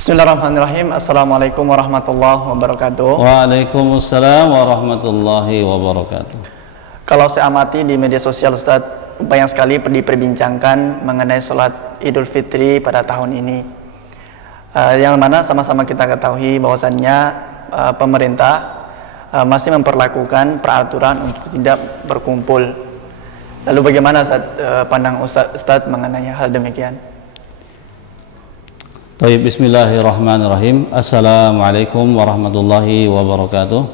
Bismillahirrahmanirrahim. Assalamualaikum warahmatullahi wabarakatuh. Waalaikumsalam warahmatullahi wabarakatuh. Kalau saya amati di media sosial, Ustaz, banyak sekali diperbincangkan mengenai sholat Idul Fitri pada tahun ini. Yang mana sama-sama kita ketahui bahwasannya pemerintah masih memperlakukan peraturan untuk tidak berkumpul. Lalu bagaimana pandang Ustaz mengenai hal demikian? Baik, bismillahirrahmanirrahim. Assalamualaikum warahmatullahi wabarakatuh.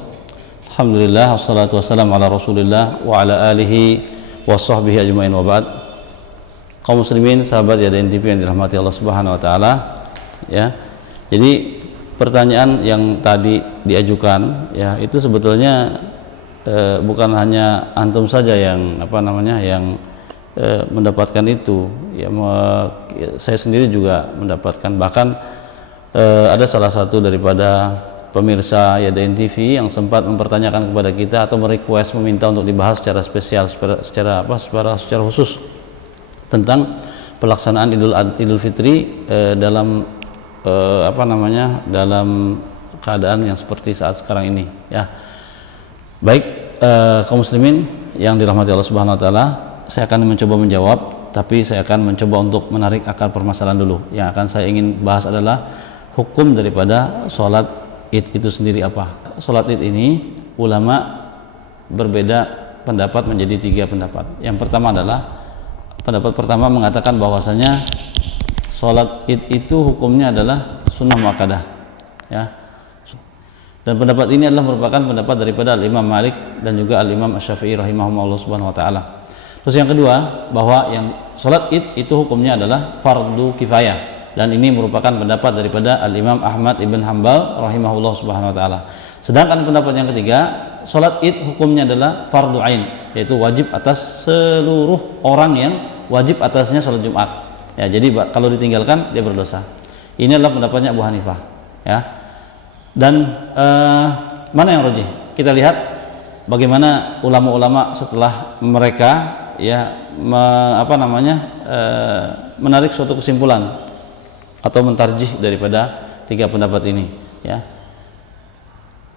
Alhamdulillah, wassalatu wassalamu ala rasulillah wa ala alihi wa sahbihi ajma'in wa ba'd. Kaum muslimin, sahabat YDN TV yang dirahmati Allah subhanahu wa ta'ala, ya. Jadi pertanyaan yang tadi diajukan, ya, itu sebetulnya bukan hanya antum saja yang mendapatkan itu, ya, saya sendiri juga mendapatkan. Bahkan ada salah satu daripada pemirsa YDN TV yang sempat mempertanyakan kepada kita atau merequest, meminta untuk dibahas secara spesial, secara khusus tentang pelaksanaan Idul Fitri dalam dalam keadaan yang seperti saat sekarang ini, ya. Baik, kaum muslimin yang dirahmati Allah Subhanahu wa taala, saya akan mencoba menjawab, tapi saya akan mencoba untuk menarik akar permasalahan dulu. Yang akan saya ingin bahas adalah hukum daripada sholat Id itu sendiri apa. Sholat Id ini ulama berbeda pendapat menjadi 3 pendapat. Yang pertama adalah pendapat pertama mengatakan bahwasanya sholat Id itu hukumnya adalah sunnah muakkadah, ya. Dan pendapat ini adalah merupakan pendapat daripada Al-Imam Malik dan juga Al-Imam Asy-Syafi'i rahimahumullah subhanahu wa ta'ala. Terus yang kedua, bahwa yang sholat Id itu hukumnya adalah fardu kifayah, dan ini merupakan pendapat daripada Al-Imam Ahmad ibn Hanbal rahimahullah subhanahu wa ta'ala. Sedangkan pendapat yang ketiga, sholat Id hukumnya adalah fardu ain, yaitu wajib atas seluruh orang yang wajib atasnya sholat Jumat, ya. Jadi kalau ditinggalkan dia berdosa. Ini adalah pendapatnya Abu Hanifah, ya. Dan mana yang rajih? Kita lihat bagaimana ulama-ulama setelah mereka, ya, menarik suatu kesimpulan atau mentarjih daripada 3 pendapat ini, ya.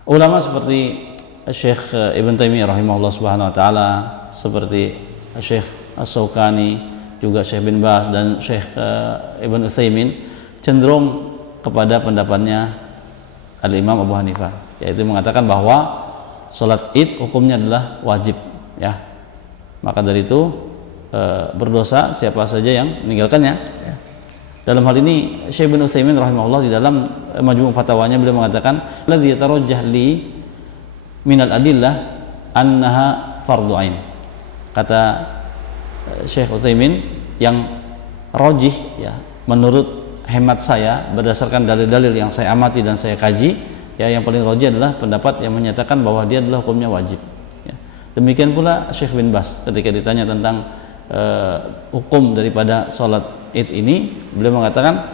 Ulama seperti Syekh Ibn Taimiyah rahimahullah subhanahu wa ta'ala, seperti Syekh As-Sawqani, juga Syekh bin Baz dan Syekh Ibn Utsaimin cenderung kepada pendapatnya Al-Imam Abu Hanifah, yaitu mengatakan bahwa sholat Id hukumnya adalah wajib, ya. Maka dari itu berdosa siapa saja yang meninggalkannya, ya. Dalam hal ini Syekh bin Utsaimin rahimahullah di dalam Majmu' Fatwanya beliau mengatakan alladzi yatarajjah li minal adillah annaha fardhu ain. Kata Syekh Utsaimin, yang rajih, ya, menurut hemat saya berdasarkan dalil-dalil yang saya amati dan saya kaji, ya, yang paling rajih adalah pendapat yang menyatakan bahwa dia adalah hukumnya wajib, ya. Demikian pula Syekh bin Baz ketika ditanya tentang hukum daripada sholat Id ini, beliau mengatakan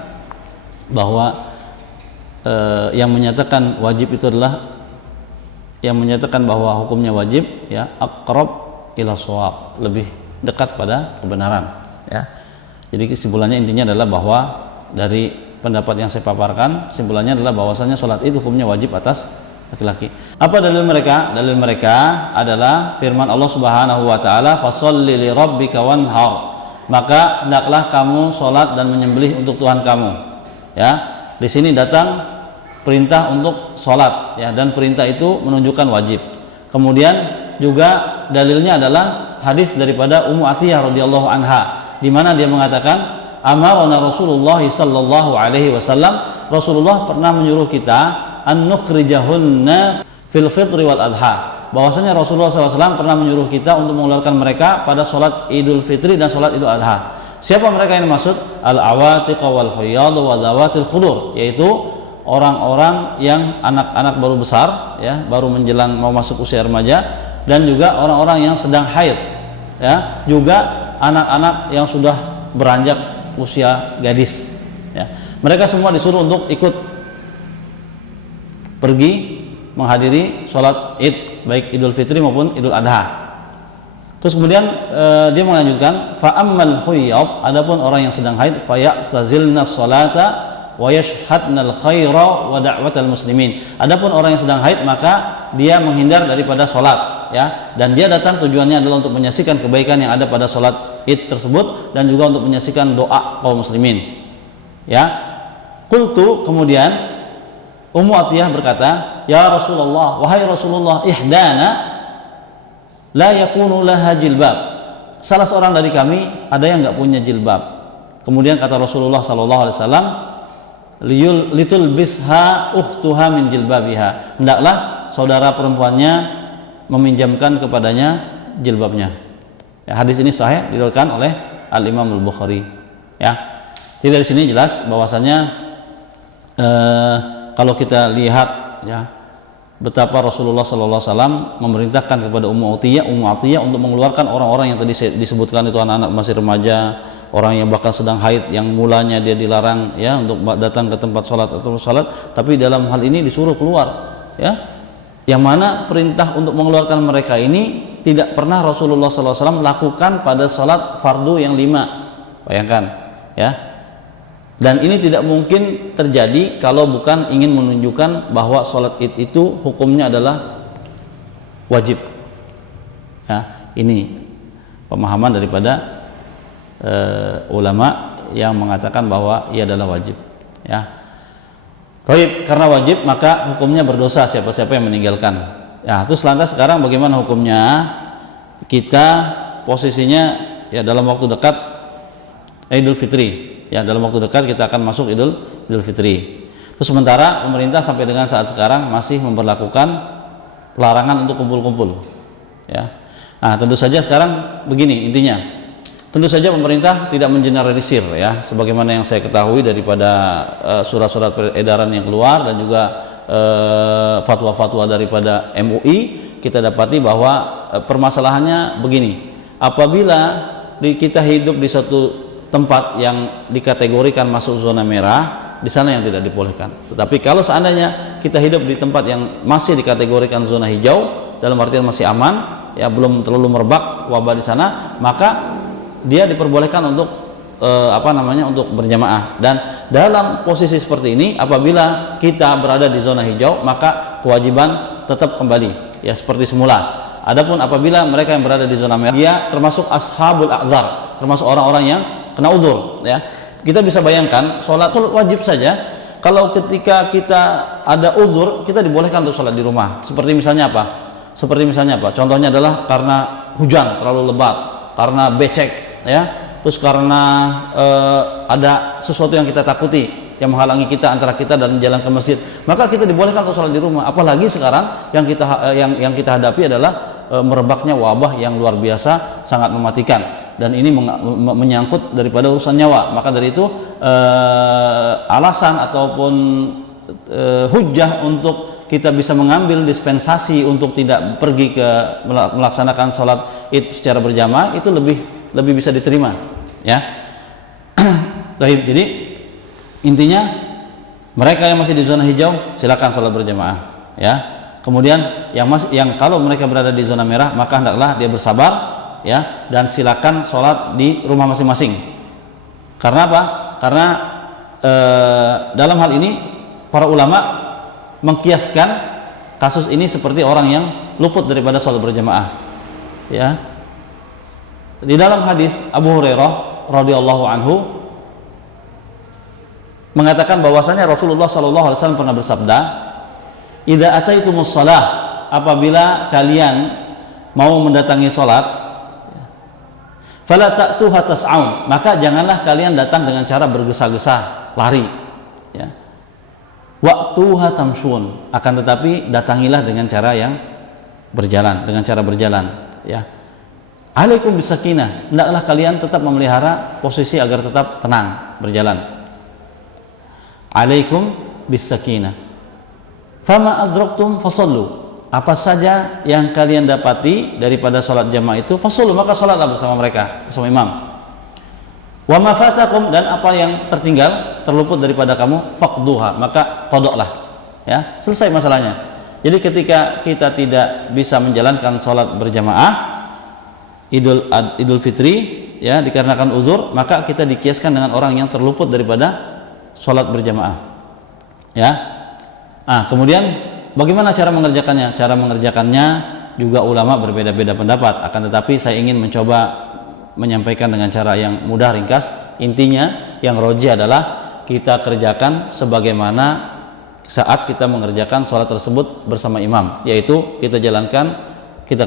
bahwa yang menyatakan wajib itu adalah yang menyatakan bahwa hukumnya wajib, ya, aqrab ila shawab, lebih dekat pada kebenaran, ya. Jadi kesimpulannya intinya adalah bahwa dari pendapat yang saya paparkan, kesimpulannya adalah bahwasanya sholat Id hukumnya wajib atas laki-laki. Apa dalil mereka? Dalil mereka adalah firman Allah Subhanahu wa taala, "Fasholli li rabbika wanhar." Maka hendaklah kamu sholat dan menyembelih untuk Tuhan kamu. Ya, di sini datang perintah untuk sholat, ya, dan perintah itu menunjukkan wajib. Kemudian juga dalilnya adalah hadis daripada Ummu Atiyah radhiyallahu anha, di mana dia mengatakan, amarona Rasulullah sallallahu alaihi wasallam, Rasulullah pernah menyuruh kita an nukhrijahunna fil fitri wal adha, bahwasanya Rasulullah SAW pernah menyuruh kita untuk mengeluarkan mereka pada sholat Idul Fitri dan sholat Idul Adha. Siapa mereka yang dimaksud? Al-awatiq wal huyad wa dhawatil khudur, yaitu orang-orang yang anak-anak baru besar, ya, baru menjelang mau masuk usia remaja, dan juga orang-orang yang sedang haid, ya, juga anak-anak yang sudah beranjak usia gadis, ya. Mereka semua disuruh untuk ikut pergi menghadiri sholat Id, baik Idul Fitri maupun Idul Adha. Terus kemudian dia melanjutkan, fa ammal huyyad, adapun orang yang sedang haid, fa ya'tazilna sholata wa yashhadnal khaira wa da'watal muslimin. Adapun orang yang sedang haid maka dia menghindar daripada salat, ya, dan dia datang tujuannya adalah untuk menyaksikan kebaikan yang ada pada salat Id tersebut dan juga untuk menyaksikan doa kaum muslimin. Ya. Qultu, kemudian Ummu Atiyah berkata, "Ya Rasulullah, wahai Rasulullah, ihdana la yakunu laha jilbab." Salah seorang dari kami ada yang enggak punya jilbab. Kemudian kata Rasulullah sallallahu alaihi wasallam, "Litulbisha ukhtuha min jilbabiha." Hendaklah saudara perempuannya meminjamkan kepadanya jilbabnya. Ya, hadis ini sahih diriwayatkan oleh Al-Imam Al-Bukhari. Ya. Jadi dari sini jelas bahwasanya kalau kita lihat, ya, betapa Rasulullah sallallahu alaihi wasallam memerintahkan kepada Ummu Atiyah untuk mengeluarkan orang-orang yang tadi disebutkan itu, anak-anak masih remaja, orang yang bahkan sedang haid, yang mulanya dia dilarang, ya, untuk datang ke tempat sholat atau sholat, tapi dalam hal ini disuruh keluar, ya, yang mana perintah untuk mengeluarkan mereka ini tidak pernah Rasulullah SAW lakukan pada sholat fardu yang 5. Bayangkan, ya, dan ini tidak mungkin terjadi kalau bukan ingin menunjukkan bahwa sholat Id itu hukumnya adalah wajib, ya. Ini pemahaman daripada ulama yang mengatakan bahwa ia adalah wajib, ya. Baik, karena wajib maka hukumnya berdosa siapa-siapa yang meninggalkan. Ya, terus lantas sekarang bagaimana hukumnya? Kita posisinya, ya, dalam waktu dekat Idul Fitri, ya, dalam waktu dekat kita akan masuk Idul Fitri. Terus sementara pemerintah sampai dengan saat sekarang masih memberlakukan larangan untuk kumpul-kumpul, ya. Nah, tentu saja sekarang begini intinya. Tentu saja pemerintah tidak mengeneralisir, ya, sebagaimana yang saya ketahui daripada surat-surat edaran yang keluar dan juga fatwa-fatwa daripada MUI, kita dapati bahwa permasalahannya begini. Apabila kita hidup di satu tempat yang dikategorikan masuk zona merah, di sana yang tidak dibolehkan. Tetapi kalau seandainya kita hidup di tempat yang masih dikategorikan zona hijau, dalam artian masih aman, ya, belum terlalu merebak wabah di sana, maka dia diperbolehkan untuk untuk berjamaah. Dan dalam posisi seperti ini, apabila kita berada di zona hijau, maka kewajiban tetap kembali, ya, seperti semula. Adapun apabila mereka yang berada di zona merah, dia termasuk ashabul a'dzar, termasuk orang-orang yang kena udzur, ya. Kita bisa bayangkan sholat wajib saja, kalau ketika kita ada udzur, kita dibolehkan untuk sholat di rumah. Seperti misalnya apa? Contohnya adalah karena hujan terlalu lebat, karena becek, ya, terus karena ada sesuatu yang kita takuti yang menghalangi kita antara kita dan jalan ke masjid, maka kita dibolehkan untuk sholat di rumah. Apalagi sekarang yang kita hadapi adalah merebaknya wabah yang luar biasa, sangat mematikan, dan ini menyangkut daripada urusan nyawa. Maka dari itu alasan ataupun hujah untuk kita bisa mengambil dispensasi untuk tidak pergi ke melaksanakan sholat Id secara berjamaah itu lebih bisa diterima, ya. Jadi intinya mereka yang masih di zona hijau silakan sholat berjamaah, ya. Kemudian yang kalau mereka berada di zona merah, maka hendaklah dia bersabar, ya, dan silakan sholat di rumah masing-masing. Karena apa? Karena dalam hal ini para ulama mengkiaskan kasus ini seperti orang yang luput daripada sholat berjamaah, ya. Di dalam hadis Abu Hurairah radhiyallahu anhu mengatakan bahwasanya Rasulullah sallallahu alaihi wasallam pernah bersabda, "Idza ataitumus shalah," apabila kalian mau mendatangi salat, "fala ta'tuha tas'aun," maka janganlah kalian datang dengan cara bergesa-gesa, lari, ya. "Wa'tuha tamshun," akan tetapi datangilah dengan cara yang berjalan, ya. "Alaikum bisakinah," hendaklah kalian tetap memelihara posisi agar tetap tenang berjalan. "Alaikum bisakinah. Fama adraktum fasallu," apa saja yang kalian dapati daripada sholat jamaah itu, fasallu, maka sholatlah bersama mereka, bersama imam. "Wa ma fatakum," dan apa yang tertinggal, terluput daripada kamu, faqduha, maka qadoklah, ya, selesai masalahnya. Jadi ketika kita tidak bisa menjalankan sholat berjamaah Idul Fitri, ya, dikarenakan uzur, maka kita dikiaskan dengan orang yang terluput daripada sholat berjamaah. Ya. Kemudian bagaimana cara mengerjakannya? Cara mengerjakannya juga ulama berbeda-beda pendapat. Akan tetapi saya ingin mencoba menyampaikan dengan cara yang mudah, ringkas. Intinya yang roji adalah kita kerjakan sebagaimana saat kita mengerjakan sholat tersebut bersama imam, yaitu kita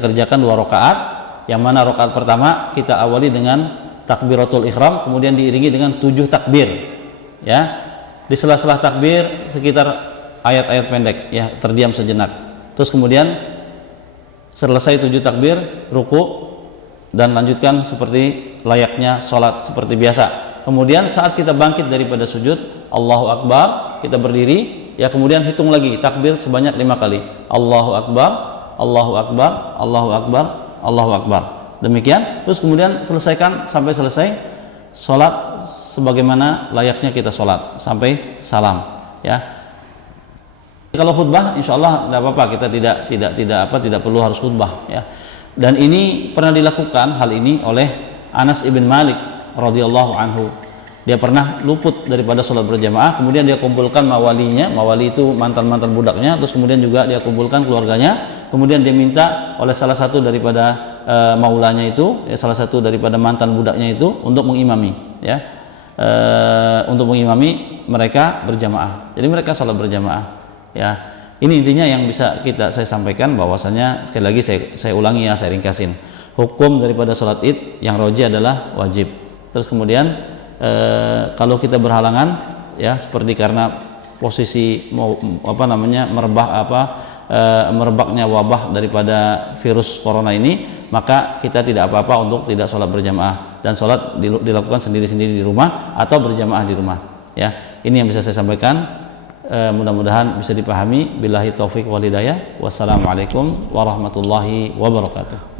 kerjakan 2 rakaat, yang mana rakaat pertama kita awali dengan takbiratul ihram, kemudian diiringi dengan 7 takbir, ya. Di sela-sela takbir sekitar ayat-ayat pendek, ya, terdiam sejenak. Terus kemudian selesai 7 takbir, ruku, dan lanjutkan seperti layaknya sholat seperti biasa. Kemudian saat kita bangkit daripada sujud, Allahu Akbar, kita berdiri, ya, kemudian hitung lagi takbir sebanyak 5 kali. Allahu Akbar, Allahu Akbar, Allahu Akbar, Allahu Akbar. Demikian, terus kemudian selesaikan sampai selesai sholat sebagaimana layaknya kita sholat sampai salam, ya. Kalau khutbah, insya Allah tidak apa-apa, kita tidak perlu harus khutbah, ya. Dan ini pernah dilakukan hal ini oleh Anas ibn Malik radhiyallahu anhu. Dia pernah luput daripada sholat berjamaah, kemudian dia kumpulkan mawalinya, mawali itu mantan-mantan budaknya, terus kemudian juga dia kumpulkan keluarganya, kemudian dia minta oleh salah satu daripada maulanya itu, ya, salah satu daripada mantan budaknya itu untuk mengimami, ya, untuk mengimami mereka berjamaah. Jadi mereka sholat berjamaah, ya. Ini intinya yang bisa saya sampaikan, bahwasanya sekali lagi saya ulangi, ya, saya ringkasin. Hukum daripada sholat id yang roji adalah wajib. Terus kemudian kalau kita berhalangan, ya, seperti karena posisi merebaknya wabah daripada virus corona ini, maka kita tidak apa-apa untuk tidak sholat berjamaah, dan sholat dilakukan sendiri-sendiri di rumah atau berjamaah di rumah, ya. Ini yang bisa saya sampaikan. Mudah-mudahan bisa dipahami. Billahi taufik wal hidayah. Wassalamualaikum warahmatullahi wabarakatuh.